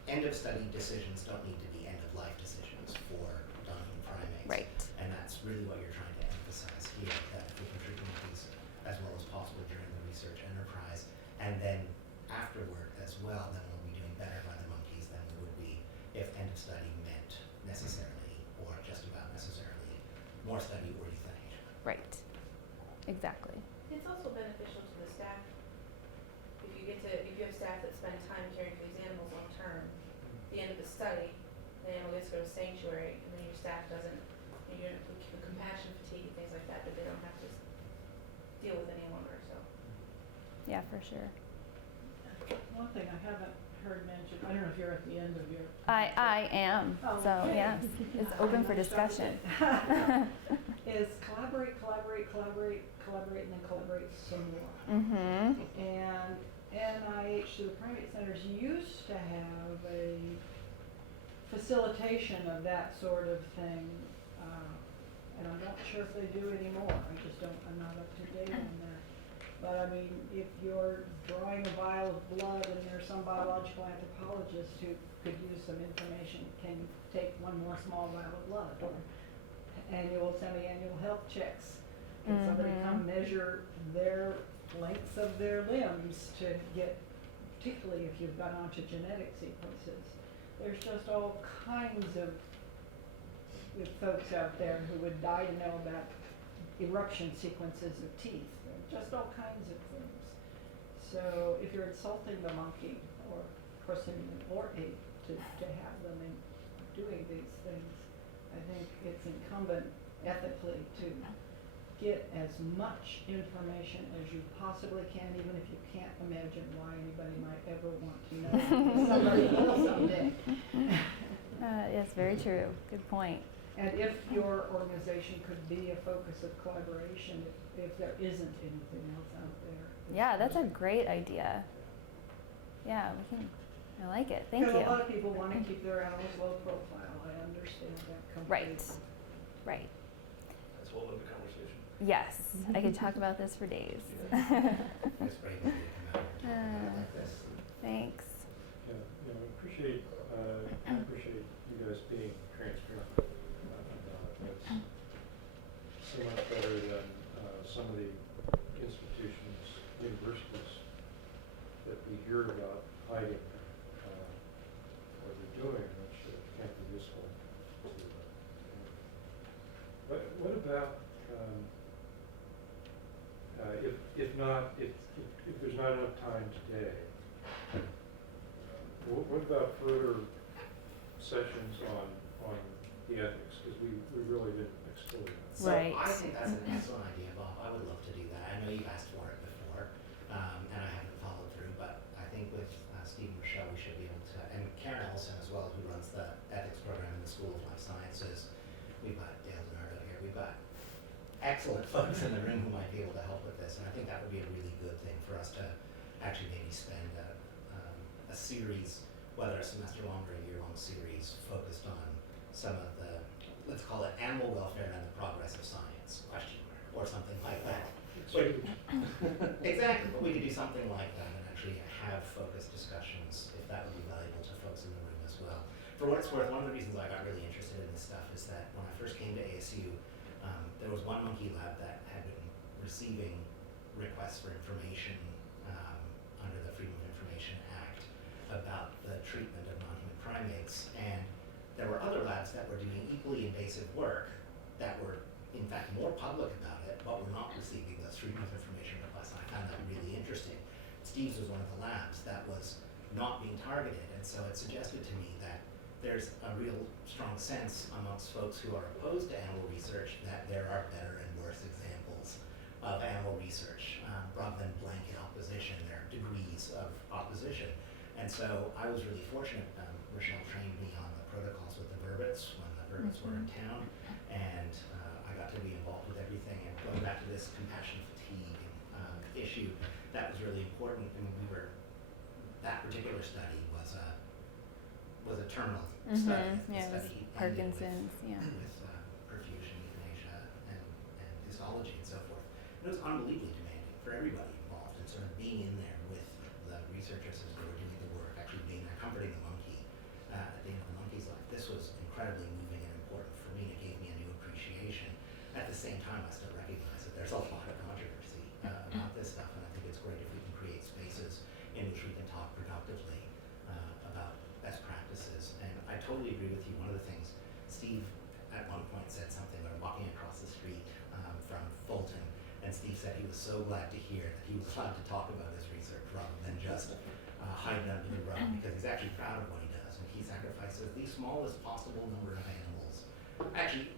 end-of-study decisions don't need to be end-of-life decisions for non-human primates. Right. And that's really what you're trying to emphasize here, that if we can treat monkeys as well as possible during the research enterprise, and then afterward as well, then we'll be doing better by the monkeys than we would be if end-of-study meant necessarily, or just about necessarily, more study or euthanasia. Right. Exactly. It's also beneficial to the staff if you have staff that spend time caring for these animals long term, the end of the study, the animal gets to go to sanctuary, and then your staff doesn't, you know, compassion fatigue and things like that they don't have to deal with any longer, so. Yeah, for sure. One thing I haven't heard mentioned, I don't know if you're at the end of your. I am. Oh, So okay. yes, it's open for discussion. Is collaborate, and then collaborate some more. Mhm. And NIH, so the primate centers used to have a facilitation of that sort of thing, and I'm not sure if they do anymore. I'm not up to date on that. But I mean, if you're drawing a vial of blood and there's some biological anthropologist who could use some information, can you take one more small vial of blood? Or semi-annual health checks. Can somebody come measure their lengths of their limbs to get, particularly if you've got onto genetic sequences. There's just all kinds of folks out there who would die to know about eruption sequences of teeth. Just all kinds of things. So if you're insulting the monkey or person or ape to have them in doing these things, I think it's incumbent ethically to get as much information as you possibly can, even if you can't imagine why anybody might ever want to know. Somebody will someday. Yes, very true. Good point. And if your organization could be a focus of collaboration, if there isn't anything else out there. Yeah, that's a great idea. Yeah, we can. I like it. Thank you. Because a lot of people want to keep their animals low profile. I understand that completely. Right. That's a whole other conversation. Yes, I could talk about this for days. It's great that you come out and talk about it like this. Thanks. Yeah, you know, I appreciate you guys being transparent about it. That's so much better than some of the institutions, universities that we hear about hiding what they're doing, which can't be useful to. What about if there's not enough time today? What about further sessions on the ethics? Because we really didn't explore that. So Right. I think that's an excellent idea, Bob. I would love to do that. I know you've asked for it before, and I haven't followed through, but I think with Steve and Rochelle, we should be able to, and Karen Ellison as well, who runs the ethics program in the School of Life Sciences. We've got Dale Leonardo here. We've got excellent folks in the room who might be able to help with this, and I think that would be a really good thing for us to actually maybe spend a series, whether a semester long or a year-long series, focused on some of the, let's call it animal welfare and the progress of science, or something like that. Exactly, but we could do something like that and actually have focused discussions, if that would be valuable to folks in the room as well. For what it's worth, one of the reasons I got really interested in this stuff is that when I first came to ASU, there was one monkey lab that had been receiving requests for information under the Freedom of Information Act about the treatment of non-human primates, and there were other labs that were doing equally invasive work that were in fact more public about it, but were not receiving those Freedom of Information requests, and I found that really interesting. Steve's was one of the labs that was not being targeted, and so it suggested to me that there's a real strong sense amongst folks who are opposed to animal research that there are better and worse examples of animal research. Rather than blanket opposition, there are degrees of opposition. And so I was really fortunate. Rochelle trained me on the protocols with the vervets when the vervets were in town, and I got to be involved with everything. And going back to this compassion fatigue issue, that was really important. And that particular study was a terminal study. Yeah, it was Study Parkinson's. with, Yeah. with perfusion, euthanasia, and histology and so forth. And it was unbelievably demanding for everybody involved, and sort of being in there with the researchers as they were doing the work, actually being there, comforting the monkey at the end of the monkey's life. This was incredibly moving and important for me. It gave me a new appreciation. At the same time, I still recognize that there's a lot of controversy about this stuff, and I think it's great if we can create spaces in which we can talk productively about best practices. And I totally agree with you. One of the things, Steve at one point said something, we were walking across the street from Fulton, And Steve said he was so glad to hear that he was allowed to talk about his research rather than just hide it under the rug, because he's actually proud of what he does, and he sacrifices the smallest possible number of animals, actually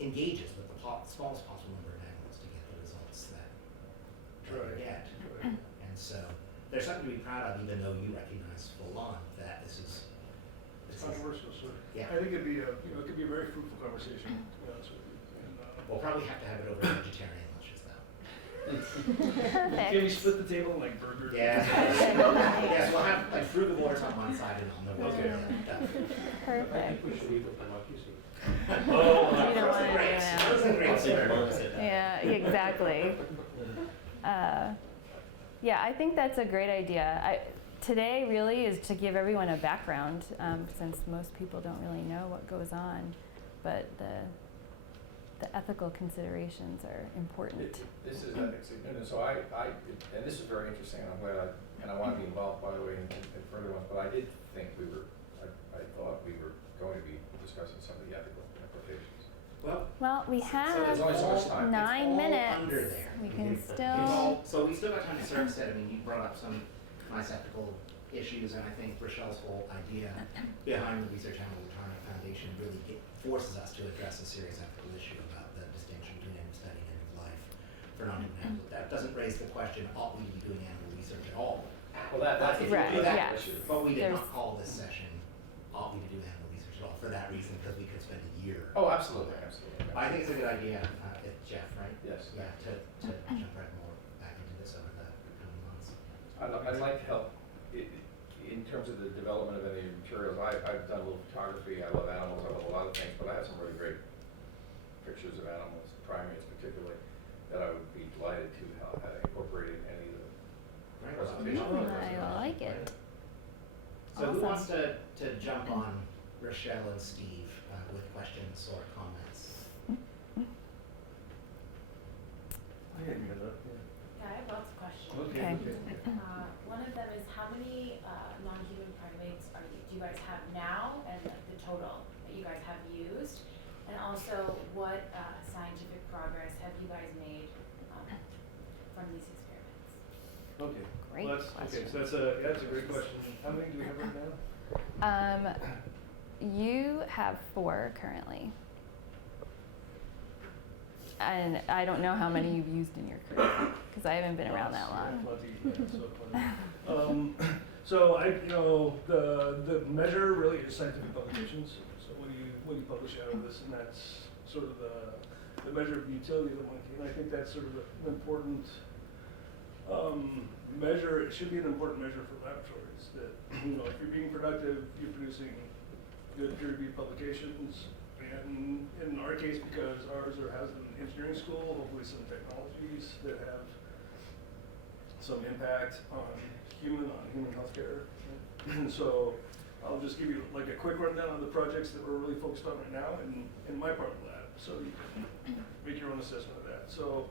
engages with the smallest possible number of animals to get the results that we get. And so there's something to be proud of, even though you recognize full on that this is Controversial, so yeah. I think it'd be it could be a very fruitful conversation, to be honest with you. And, We'll probably have to have it over vegetarian lunches though. Perfect. can we split the table like burgers? Yeah. Yes, we'll have like frugivores on one side and on the other. Okay. I Perfect. think we should eat what the monkeys eat. Oh, You don't Frozen want grapes. to, Frozen grapes. yeah, exactly. Yeah, I think that's a great idea. Today really is to give everyone a background, since most people don't really know what goes on, but the ethical considerations are important. This is ethics, and so and this is very interesting, and I'm glad and I want to be involved, by the way, in further ones, but I did think I thought we were going to be discussing some of the ethical implications. Well, we have there's only so much time. 9 minutes. Under there. We can It's still. all, so we still got time to serve said. I mean, you brought up some nice ethical issues, and I think Rachelle's whole idea behind the Research Animal Retirement Foundation really forces us to address a serious ethical issue about the distinction between end of study and end of life for non-human animals. That doesn't raise the question, ought we be doing animal research at all? Well, that's If a you Right, do that, yeah. issue. But we did There's- not call this session, ought we to do animal research at all, for that reason, because we could spend a year. Oh, absolutely, absolutely. I think it's a good idea, Jeff, right? Yes. Yeah, to jump right more back into this over the coming months. I'd like to help in terms of the development of any materials. I've done a little photography. I love animals. I love a lot of things, but I have some really great pictures of animals, primates particularly, that I would be delighted to have incorporated in any of the Right. presentations. I like it. So who Awesome. wants to jump on Rachele and Steve with questions or comments? Yeah, I have lots of questions. Okay. One of them is how many non-human primates do you guys have now, and the total that you guys have used, and also what scientific progress have you guys made from these experiments? Okay. Great Well, question. so that's a great question. How many do we have right now? You have 4 currently. And I don't know how many you've used in your career, because I haven't been around that long. So the measure really is scientific publications. So what do you publish out of this, and that's sort of the measure of the utility of the monkey. And I think that's sort of an important measure. It should be an important measure for laboratories. That if you're being productive, you're producing good peer-reviewed publications. And in our case, because ours has an engineering school, hopefully some technologies that have some impact on human healthcare. And so I'll just give you like a quick rundown of the projects that we're really focused on right now in my part of the lab, so you can make your own assessment of that. So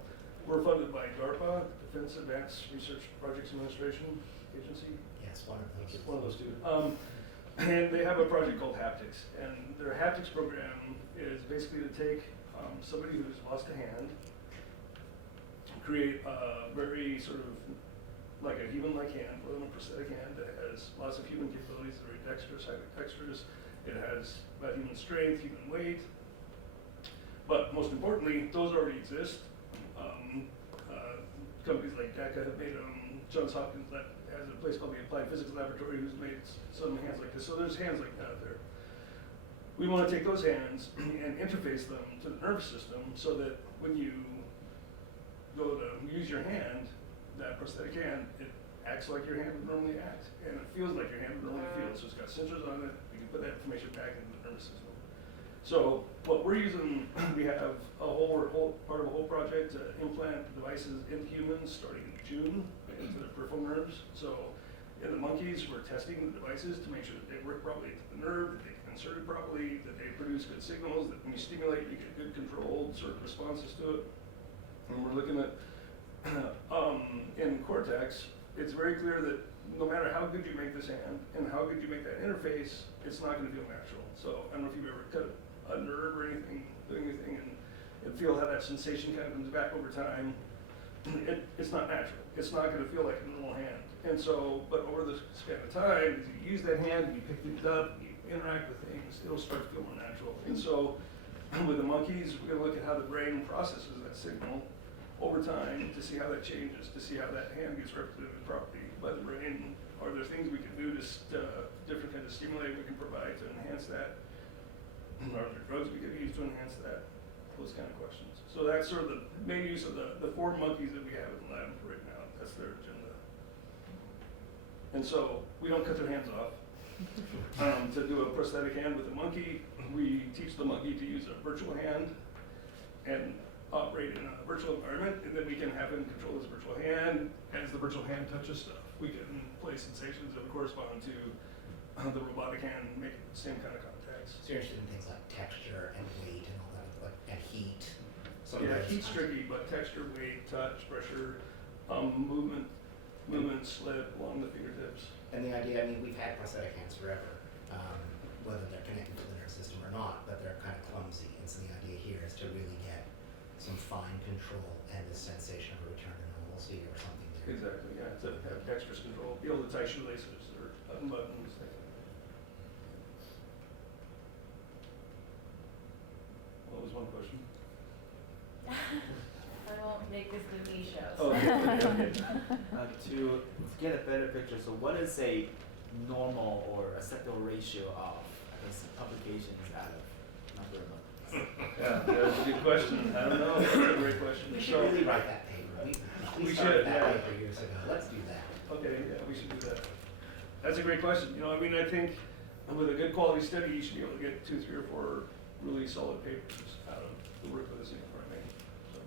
we're funded by DARPA, Defense Advanced Research Projects Administration Agency. Yes, one of those. One of those two. And they have a project called Haptics, and their Haptics program is basically to take somebody who's lost a hand, create a very sort of like a human-like hand, put them a prosthetic hand that has lots of human capabilities, very dexterous, highly dexterous. It has about human strength, human weight. But most importantly, those already exist. Companies like DECA have made them. Johns Hopkins has a place called the Applied Physics Laboratory who's made some hands like this. So there's hands like that out there. We want to take those hands and interface them to the nervous system so that when you go to use your hand, that prosthetic hand, it acts like your hand would normally act, and it feels like your hand would normally feel. So it's got sensors on it. We can put that information back into the nervous system. So what we're using, we have a whole part of a whole project to implant devices into humans starting in June into the peripheral nerves. So in the monkeys, we're testing the devices to make sure that they work properly to the nerve, that they can insert it properly, that they produce good signals, that when you stimulate, you get good controlled sort of responses to it. And we're looking at in cortex, it's very clear that no matter how good you make this hand and how good you make that interface, it's not going to feel natural. So I don't know if you've ever cut a nerve or anything, doing anything and feel how that sensation kind of comes back over time. It's not natural. It's not going to feel like a normal hand. And so, but over the span of time, as you use that hand, you pick things up, you interact with things, it'll start to feel more natural. And so, with the monkeys, we're going to look at how the brain processes that signal over time to see how that changes, to see how that hand gets represented properly by the brain. Are there things we can do to different kinds of stimuli we can provide to enhance that? Are there drugs we can use to enhance that? Those kind of questions. So that's sort of the main use of the 4 monkeys that we have in the lab right now. That's their agenda. And so we don't cut their hands off. To do a prosthetic hand with a monkey, we teach the monkey to use a virtual hand and operate in a virtual environment, and then we can have him control his virtual hand. As the virtual hand touches stuff, we can play sensations that would correspond to the robotic hand, make the same kind of contacts. So you're interested in things like texture and weight and all that, like, and heat. Yeah, heat's tricky, but texture, weight, touch, pressure, movement, slip along the fingertips. And the idea, I mean, we've had prosthetic hands forever, whether they're connected to the nervous system or not, but they're kind of clumsy. And so the idea here is to really get some fine control and the sensation of a return to normalcy or something there. Exactly, yeah, to have dexterous control, be able to tie shoelaces or button buttons, things like that. What was one question? I won't make this the me show. Oh, okay. To get a better picture, so what is a normal or acceptable ratio of, I guess, publications out of number of monkeys? Yeah, that's a good question. I don't know. That's a great question. We should really write that paper. We started should, that yeah. paper years ago. Let's do that. Okay, yeah, we should do that. That's a great question. You know, I mean, I think with a good quality study, you should be able to get 2, 3, or 4 really solid papers out of the work of this primate. So.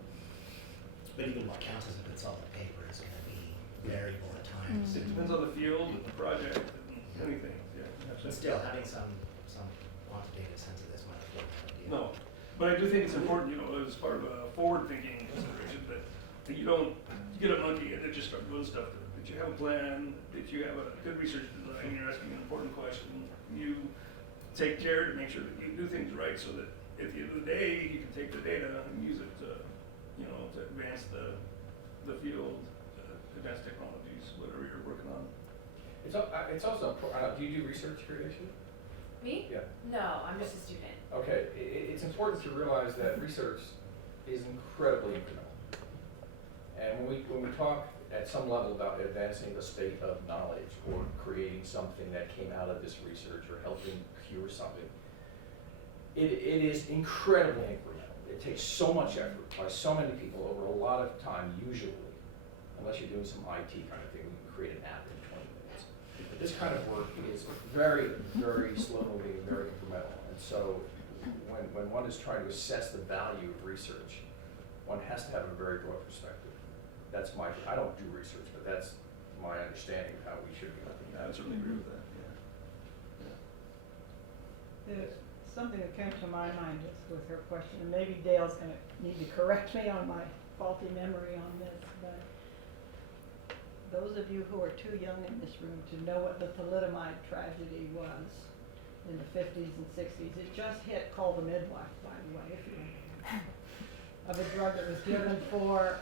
But even what counts as a good solid paper is going to be variable at times. It depends on the field and the project and anything. Yeah, But absolutely. still, having some quantitative sense of this might be a good idea. No, but I do think it's important, you know, as part of a forward-thinking consideration that you get a monkey and it just starts doing stuff to it. That you have a plan, that you have a good research design, you're asking an important question, you take care to make sure that you do things right so that at the end of the day, you can take the data and use it to, you know, to advance the field, advance technologies, whatever you're working on. It's also, do you do research here, Rachele? Me? Yeah. No, I'm just a student. Okay, it's important to realize that research is incredibly incremental. And when we talk at some level about advancing the state of knowledge or creating something that came out of this research or helping cure something, it is incredibly incremental. It takes so much effort by so many people over a lot of time, usually, unless you're doing some IT kind of thing, we can create an app in 20 minutes. But this kind of work is very, very slow moving, very incremental. And so when one is trying to assess the value of research, one has to have a very broad perspective. That's I don't do research, but that's my understanding of how we should be looking I at it. certainly agree with that, There's something that came to my mind just with her question, and maybe Dale's gonna need to correct me on my faulty memory on this, but those of you who are too young in this room to know what the thalidomide tragedy was in the 50s and 60s, it just hit Call the Midwife, by the way, if you of a drug that was given for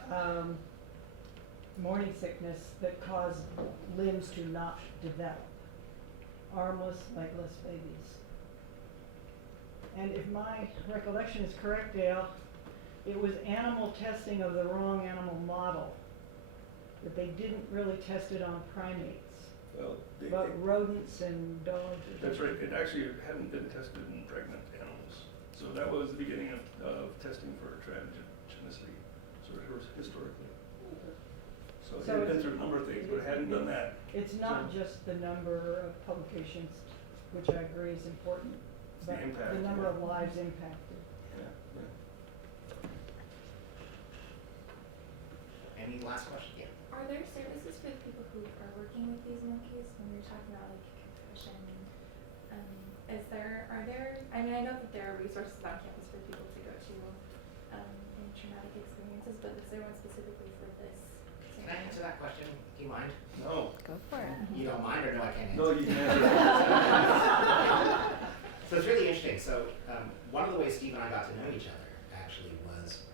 morning sickness that caused limbs to not develop. Armless, legless babies. And if my recollection is correct, Dale, it was animal testing of the wrong animal model. That they didn't really test it on primates, Well, but rodents and dogs. that's right. It actually hadn't been tested in pregnant animals. So that was the beginning of testing for transgenicity, sort of historically. So it had been through a number of things, but it hadn't done that. It's not just the number of publications, which I agree is important, It's the but impact, the number yeah. of lives impacted. Yeah. Any last question? Yeah. Are there services for the people who are working with these monkeys when you're talking about like concussion? I mean, I know that there are resources on campus for people to go to in traumatic experiences, but is there one specifically for this? Can I answer that question? Do you mind? No. Go for it. You don't mind, or no, I can't answer? No, you can answer. So it's really interesting. So one of the ways Steve and I got to know each other, actually, actually was,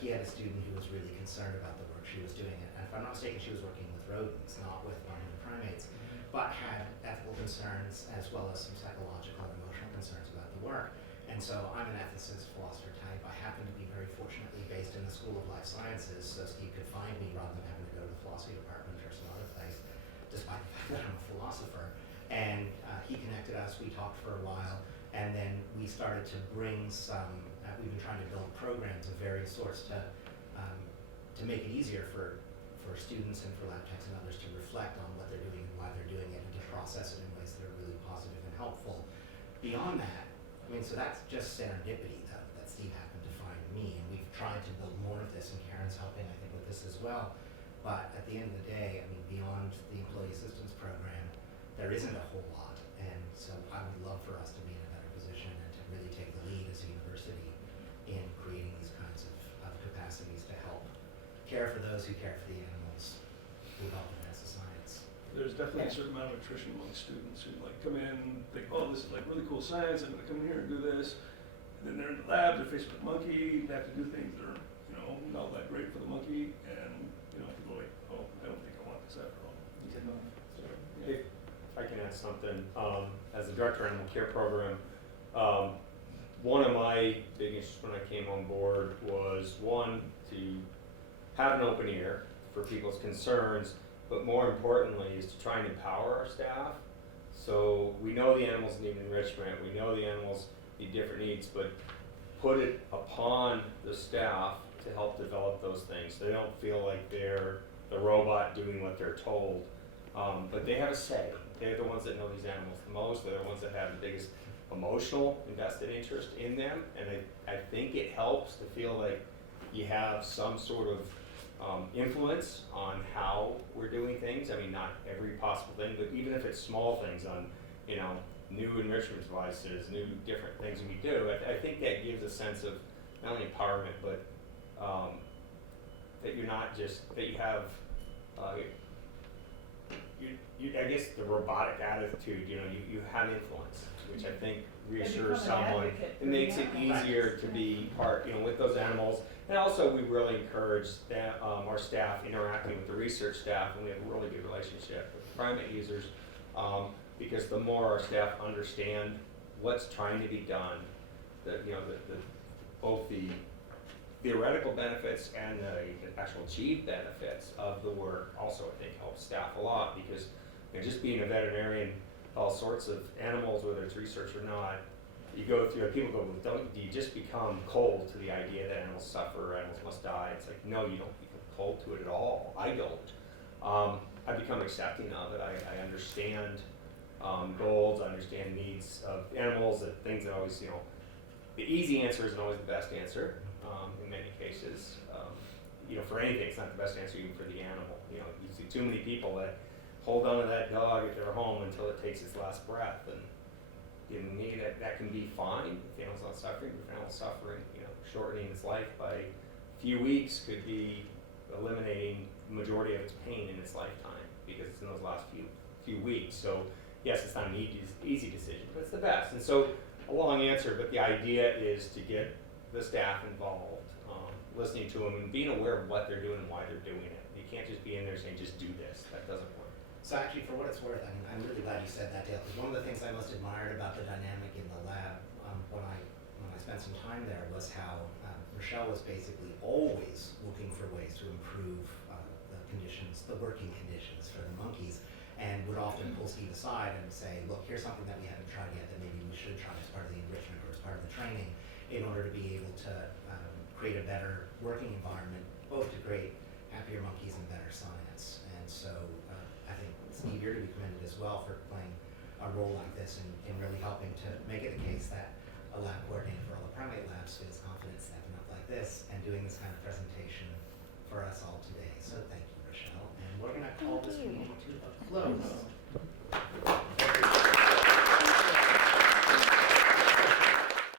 he had a student who was really concerned about the work she was doing. And if I'm not mistaken, she was working with rodents, not with non human primates, but had ethical concerns as well as some psychological and emotional concerns about the work. And so I'm an ethicist, philosopher type. I happen to be very fortunately based in the School of Life Sciences, so Steve could find me rather than having to go to the philosophy department or some other place, despite the fact that I'm a philosopher. And he connected us, we talked for a while, and then we started to bring some, we've been trying to build programs of various sorts to make it easier for students and for lab techs and others to reflect on what they're doing and why they're doing it, and to process it in ways that are really positive and helpful. Beyond that, I mean, so that's just serendipity that Steve happened to find me, and we've tried to build more of this, and Karen's helping, I think, with this as well. But at the end of the day, I mean, beyond the employee assistance program, there isn't a whole lot, and so I would love for us to be in a better position and to really take the lead as a university in creating these kinds of capacities to help care for those who care for the animals who help advance the science. There's definitely a certain amount of attrition among students who like come in, think, oh, this is like really cool science, I'm gonna come in here and do this. And then they're in the lab, they're faced with a monkey, they have to do things that are, you know, not that great for the monkey, and, you know, people are like, oh, I don't think I want this after all. So, yeah. If I can add something, as the director of animal care program, one of my big issues when I came on board was, one, to have an open ear for people's concerns, but more importantly is to try and empower our staff. So we know the animals need enrichment, we know the animals need different needs, but put it upon the staff to help develop those things. So they don't feel like they're the robot doing what they're told, but they have a say. They're the ones that know these animals the most, they're the ones that have the biggest emotional invested interest in them, and I think it helps to feel like you have some sort of influence on how we're doing things. I mean, not every possible thing, but even if it's small things on, you know, new enrichment devices, new different things we do, I think that gives a sense of not only empowerment, but that you're not just, that you have, I guess the robotic attitude, you know, you have influence, which I think reassures someone. It makes it easier to be part, you know, with those animals. And also we really encourage that, our staff interacting with the research staff, and we have a really good relationship with primate users, because the more our staff understand what's trying to be done, you know, both the theoretical benefits and the actual achieved benefits of the work also, I think, helps staff a lot, because, you know, just being a veterinarian, all sorts of animals, whether it's research or not, you go through, people go, well, do you just become cold to the idea that animals suffer, animals must die? It's like, no, you don't become cold to it at all. I don't. I become accepting of it. I understand goals, I understand needs of animals, that things that always, you know, the easy answer isn't always the best answer in many cases. You know, for anything, it's not the best answer even for the animal. You know, you see too many people that hold on to that dog at their home until it takes its last breath, and you know, maybe that can be fine if the animal's not suffering. If the animal's suffering, you know, shortening its life by a few weeks could be eliminating the majority of its pain in its lifetime, because it's in those last few weeks. So yes, it's not an easy decision, but it's the best. And so, a long answer, but the idea is to get the staff involved, listening to them and being aware of what they're doing and why they're doing it. You can't just be in there saying, just do this. That doesn't work. So actually, for what it's worth, I'm really glad you said that, Dale, because one of the things I most admired about the dynamic in the lab when I spent some time there was how Rachele was basically always looking for ways to improve the conditions, the working conditions for the monkeys, and would often pull Steve aside and say, look, here's something that we haven't tried yet that maybe we should try as part of the enrichment or as part of the training, in order to be able to create a better working environment, both to create happier monkeys and better science. And so I think Steve, you're to be commended as well for playing a role like this in really helping to make it the case that a lab coordinator for all the primate labs feels confident stepping up like this and doing this kind of presentation for us all today. So thank you, Rachele. And we're going to call this meeting to a close.